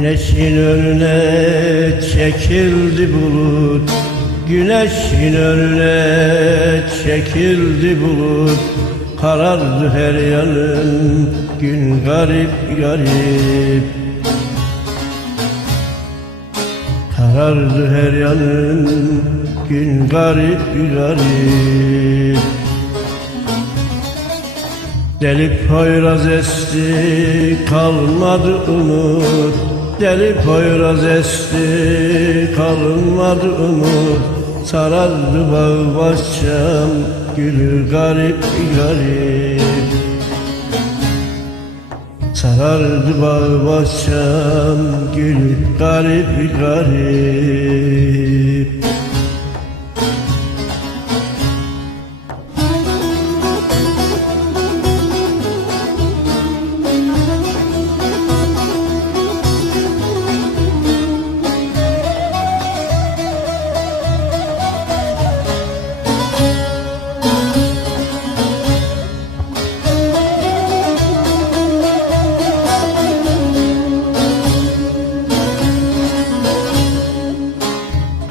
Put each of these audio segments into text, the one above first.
Güneşin önüne çekildi bulut. Güneşin önüne çekildi bulut. Karardı her yanın gün garip garip. Karardı her yanın gün garip garip. Deli poyraz esti kalmadı umut Deli poyraz esti kalmadı umut Sarardı bağ bahçem gülü garip garip. Sarardı bağ bahçem gülü garip garip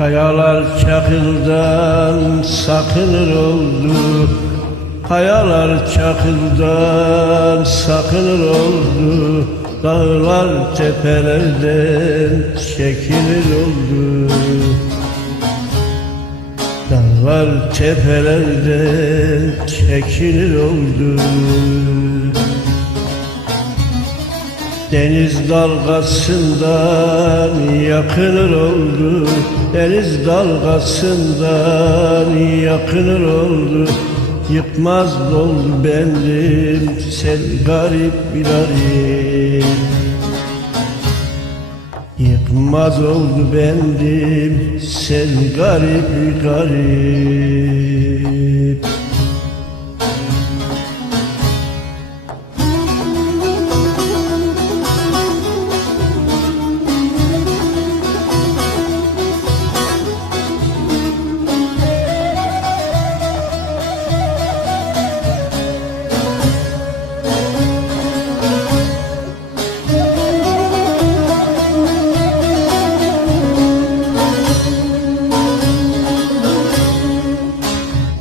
Kayalar çakıldan sakınır oldu. Kayalar çakıldan sakınır oldu. Dağlar tepelerden çekilir oldu. Dağlar tepelerden çekilir oldu Deniz dalgasından yakınır oldu. Deniz dalgasından yakınır oldu. Yıkmaz oldu bendim sen garip bir garip. Yıkmaz oldu bendim sen garip bir garip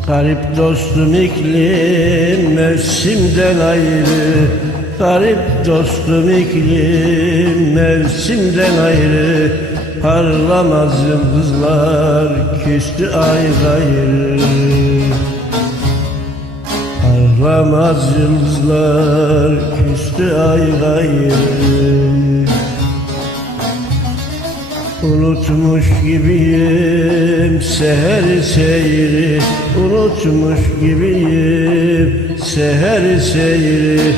Garip dostum iklim mevsimden ayrı. Garip dostum iklim mevsimden ayrı. Parlamaz yıldızlar küstü ay gayrı Parlamaz yıldızlar küstü ay gayrı Unutmuş gibiyim seher seyri. Unutmuş gibiyim seher seyri.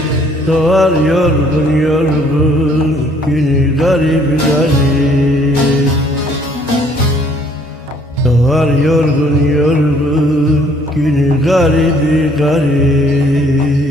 Doğar yorgun yorgun günü garip garip. Doğar yorgun yorgun günü garip garip